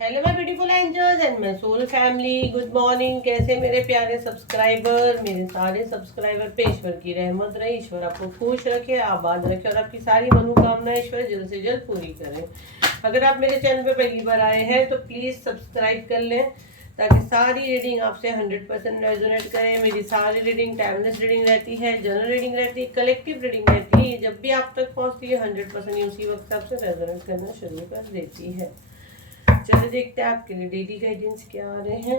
Hello my beautiful angels and my soul family, good morning. कैसे मेरे प्यारे subscriber, मेरे सारे सब्सक्राइबर पे ईश्वर की रहमत रहे। ईश्वर आपको खुश रखे, आबाद रखे और आपकी सारी मनोकामनाएं ईश्वर जल्द से जल्द पूरी करें। अगर आप मेरे चैनल पे पहली बार आए हैं तो प्लीज़ सब्सक्राइब कर लें ताकि सारी रीडिंग आपसे 100% रेजोनेट करें। मेरी सारी रीडिंग टाइमलेस रीडिंग रहती है, जनरल रीडिंग रहती है, कलेक्टिव रीडिंग रहती है। जब भी आप तक पहुँचती है 100% उसी वक्त आपसे रेजोनेट करना शुरू कर देती है। चलिए देखते हैं आपके लिए डेली गाइडेंस क्या आ रहे हैं।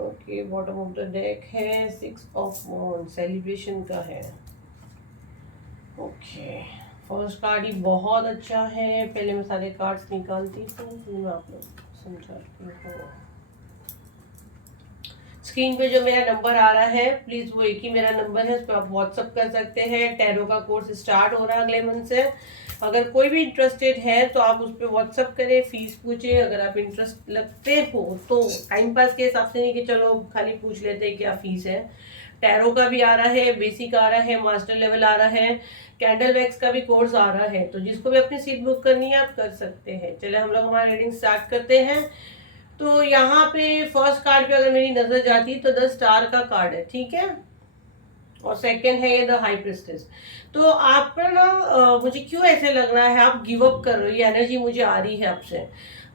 Okay, bottom of the deck है 6 ऑफ वांड्स, सेलिब्रेशन का है। ओके, फर्स्ट कार्ड ही बहुत अच्छा है। पहले मैं सारे कार्ड्स निकालती हूँ फिर मैं आप लोग समझाती हूँ। स्क्रीन पे जो मेरा नंबर आ रहा है प्लीज वो एक ही मेरा नंबर है, उस पर आप व्हाट्सअप कर सकते हैं। टैरो का कोर्स स्टार्ट हो रहा है अगले मंथ से। अगर कोई भी इंटरेस्टेड है तो आप उस पर व्हाट्सअप करें, फीस पूछे। अगर आप इंटरेस्ट लगते हो तो टाइम पास के हिसाब से नहीं कि चलो खाली पूछ लेते हैं क्या फीस है। टैरो का भी आ रहा है, बेसिक आ रहा है, मास्टर लेवल आ रहा है, कैंडल वैक्स का भी कोर्स आ रहा है। तो जिसको भी अपनी सीट बुक करनी है आप कर सकते हैं। चले हम लोग हमारा रीडिंग स्टार्ट करते हैं। तो यहाँ पे फर्स्ट कार्ड पे अगर मेरी नजर जाती तो 10 स्टार का कार्ड है, ठीक है। और सेकंड है ये द हाई प्रिस्टेस। तो आप पर ना मुझे क्यों ऐसे लग रहा है आप गिव अप कर रहे हो, ये एनर्जी मुझे आ रही है आपसे।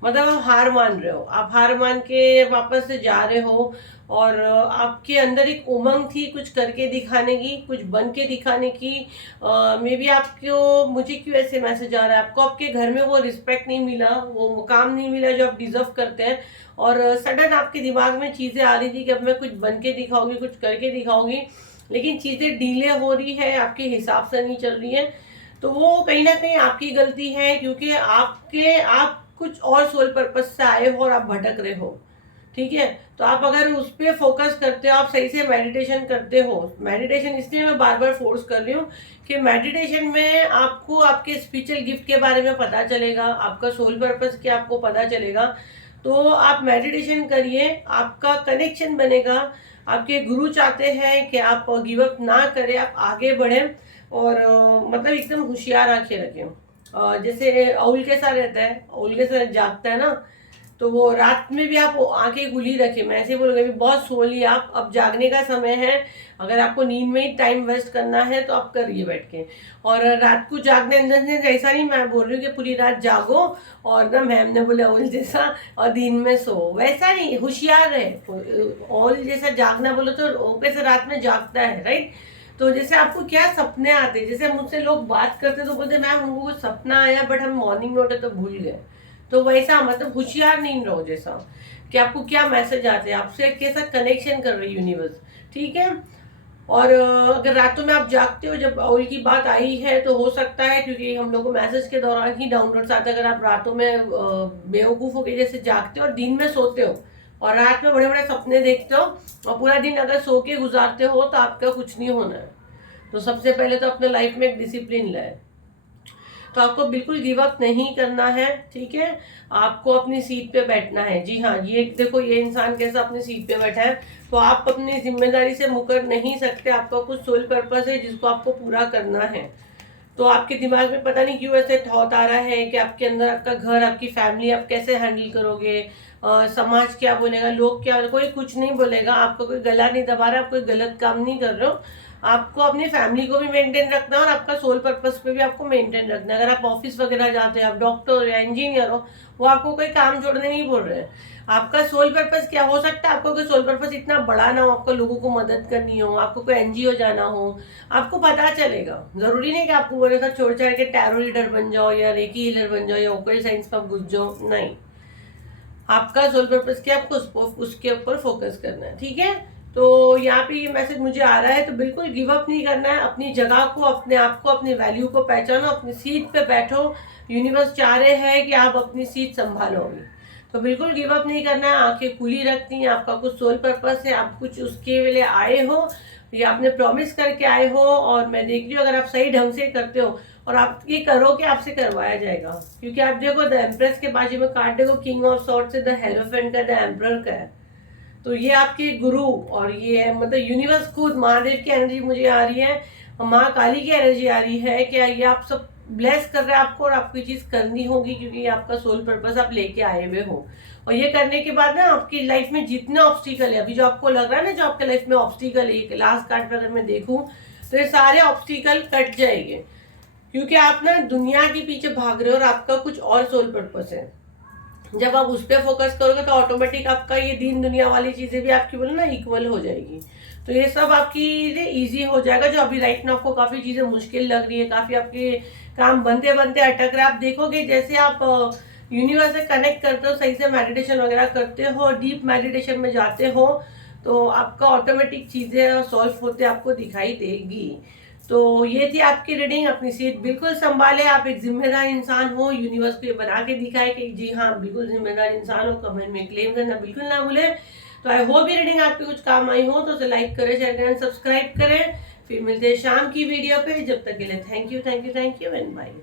मतलब आप हार मान रहे हो, आप हार मान के वापस से जा रहे हो। और आपके अंदर एक उमंग थी कुछ करके दिखाने की, कुछ बन के दिखाने की। मे बी आपको, मुझे क्यों ऐसे मैसेज आ रहा है, आपको आपके घर में वो रिस्पेक्ट नहीं मिला, वो मुकाम नहीं मिला जो आप डिजर्व करते हैं। और सडन आपके दिमाग में चीजें आ रही थी कि अब मैं कुछ बन के दिखाऊंगी, कुछ करके दिखाऊंगी, लेकिन चीजें डिले हो रही है, आपके हिसाब से नहीं चल रही है। तो वो कहीं ना कहीं आपकी गलती है, क्योंकि आप कुछ और सोल पर्पज से आए हो और आप भटक रहे हो, ठीक है। तो आप अगर उस पर फोकस करते हो, आप सही से मेडिटेशन करते हो। मेडिटेशन इसलिए मैं बार बार फोर्स कर रही हूँ कि मेडिटेशन में आपको आपके स्पिरिचुअल गिफ्ट के बारे में पता चलेगा, आपका सोल पर्पज क्या आपको पता चलेगा। तो आप मेडिटेशन करिए, आपका कनेक्शन बनेगा। आपके गुरु चाहते हैं कि आप गिव अप ना करें, आप आगे बढ़ें। और मतलब एकदम होशियार आंखें रखें। जैसे औल कैसा रहता है, औल कैसा जागता है ना, तो वो रात में भी आप आंखें खुली रखें। मैं ऐसे बोलूँगी अभी बहुत सो लिया आप, अब जागने का समय है। अगर आपको नींद में ही टाइम वेस्ट करना है तो आप करिए बैठ के। और रात को जागने अंदर से ऐसा नहीं मैं बोल रही हूँ कि पूरी रात जागो और ना मैम ने बोला ओल जैसा और दिन में सो, वैसा नहीं, होशियार है। ओल जैसा जागना बोलो तो ओ कैसे रात में जागता है, राइट। तो जैसे आपको क्या सपने आते हैं, जैसे मुझसे लोग बात करते तो बोलते मैम हमको कुछ सपना आया बट हम मॉर्निंग में उठे तो भूल गए। तो वैसा मतलब होशियार नहीं रहो, जैसा कि आपको क्या मैसेज आते हैं, आपसे कैसा कनेक्शन कर रही यूनिवर्स, ठीक है। और अगर रातों में आप जागते हो, जब ऑयल की बात आई है तो हो सकता है क्योंकि हम लोग को मैसेज के दौरान ही डाउनलोड्स आते हैं। अगर आप रातों में बेवकूफ़ों के जैसे जागते हो और दिन में सोते हो और रात में बड़े बड़े सपने देखते हो और पूरा दिन अगर सो के गुजारते हो तो आपका कुछ नहीं होना है। तो सबसे पहले तो अपने लाइफ में एक डिसिप्लिन लाए। तो आपको बिल्कुल गिव अप नहीं करना है, ठीक है। आपको अपनी सीट पे बैठना है। जी हाँ, ये देखो ये इंसान कैसा अपनी सीट पे बैठा है। तो आप अपनी जिम्मेदारी से मुकर नहीं सकते, आपका कुछ सोल पर्पस है जिसको आपको पूरा करना है। तो आपके दिमाग में पता नहीं क्यों ऐसे थॉट आ रहा है कि आपके अंदर आपका घर, आपकी फैमिली आप कैसे हैंडल करोगे, समाज क्या बोलेगा, लोग क्या बोलेगा। कोई कुछ नहीं बोलेगा, आपका कोई गला नहीं दबा रहा, आप कोई गलत काम नहीं कर रहे हो। आपको अपनी फैमिली को भी मेंटेन रखना है और आपका सोल पर्पस पे भी आपको मेंटेन रखना है। अगर आप ऑफिस वगैरह जाते हैं, आप डॉक्टर हो या इंजीनियर हो, वो आपको कोई काम छोड़ने नहीं बोल रहे हैं। आपका सोल पर्पस क्या हो सकता है, आपको कोई सोल पर्पस इतना बड़ा ना हो, आपको लोगों को मदद करनी हो, आपको कोई एनजीओ जाना हो, आपको पता चलेगा। जरूरी नहीं कि आपको बोले था छोड़ छाड़ के टैरो लीडर बन जाओ या रेकी हीलर बन जाओ या ओकल साइंस में घुस जाओ, नहीं। आपका सोल पर्पस क्या, आपको उसके ऊपर फोकस करना है, ठीक है। तो यहाँ पे ये मैसेज मुझे आ रहा है, तो बिल्कुल गिव अप नहीं करना है। अपनी जगह को, अपने आप को, अपनी वैल्यू को पहचानो, अपनी सीट पे बैठो। यूनिवर्स चाह रहे हैं कि आप अपनी सीट संभालोगे, तो बिल्कुल गिव अप नहीं करना है। आंखें खुली रखती हैं, आपका कुछ सोल पर्पस है, आप कुछ उसके लिए आए हो या आपने प्रॉमिस करके आए हो। और मैं देख रही हूँ अगर आप सही ढंग से करते हो और आप ये करो कि आपसे करवाया जाएगा। क्योंकि आप देखो द एम्प्रेस के बाजू में कार्ड देखो, किंग ऑफ सॉर्ड से द हेरोफेंट का, द एम्प्रर का है। तो ये आपके गुरु और ये मतलब यूनिवर्स खुद, महादेव की एनर्जी मुझे आ रही है, माँ काली की एनर्जी आ रही है कि ये आप सब ब्लेस कर रहा है आपको और आपको ये चीज़ करनी होगी, क्योंकि ये आपका सोल पर्पस आप लेके आए हुए हो। और ये करने के बाद ना आपकी लाइफ में जितने ऑब्स्टिकल है, अभी जो आपको लग रहा है ना जो आपके लाइफ में ऑब्स्टिकल है, लास्ट कार्ड पर अगर मैं देखूं तो ये सारे ऑब्स्टिकल कट जाएंगे, क्योंकि आप ना दुनिया के पीछे भाग रहे हो और आपका कुछ और सोल पर्पस है। जब आप उस पर फोकस करोगे तो ऑटोमेटिक आपका ये दीन दुनिया वाली चीजें भी आपकी बोलो ना इक्वल हो जाएगी। तो ये सब आपकी लिए ईजी हो जाएगा। जो अभी राइट नाउ आपको काफी चीजें मुश्किल लग रही है, काफी आपके काम बनते बनते अटक रहे, आप देखोगे जैसे आप यूनिवर्स से कनेक्ट करते हो, सही से मेडिटेशन वगैरह करते हो, डीप मेडिटेशन में जाते हो, तो आपका ऑटोमेटिक चीजें सॉल्व होते आपको दिखाई देगी। तो ये थी आपकी रीडिंग। अपनी सीट बिल्कुल संभाले, आप एक जिम्मेदार इंसान हो, यूनिवर्स को ये बना के दिखाए कि जी हाँ बिल्कुल जिम्मेदार इंसान हो। कमेंट में क्लेम करना बिल्कुल ना भूले। तो आई होप ये रीडिंग आपके कुछ काम आई हो, तो उसे लाइक करें, शेयर करें, सब्सक्राइब करें। फिर मिलते हैं शाम की वीडियो पे। जब तक के लिए थैंक यू एंड बाय।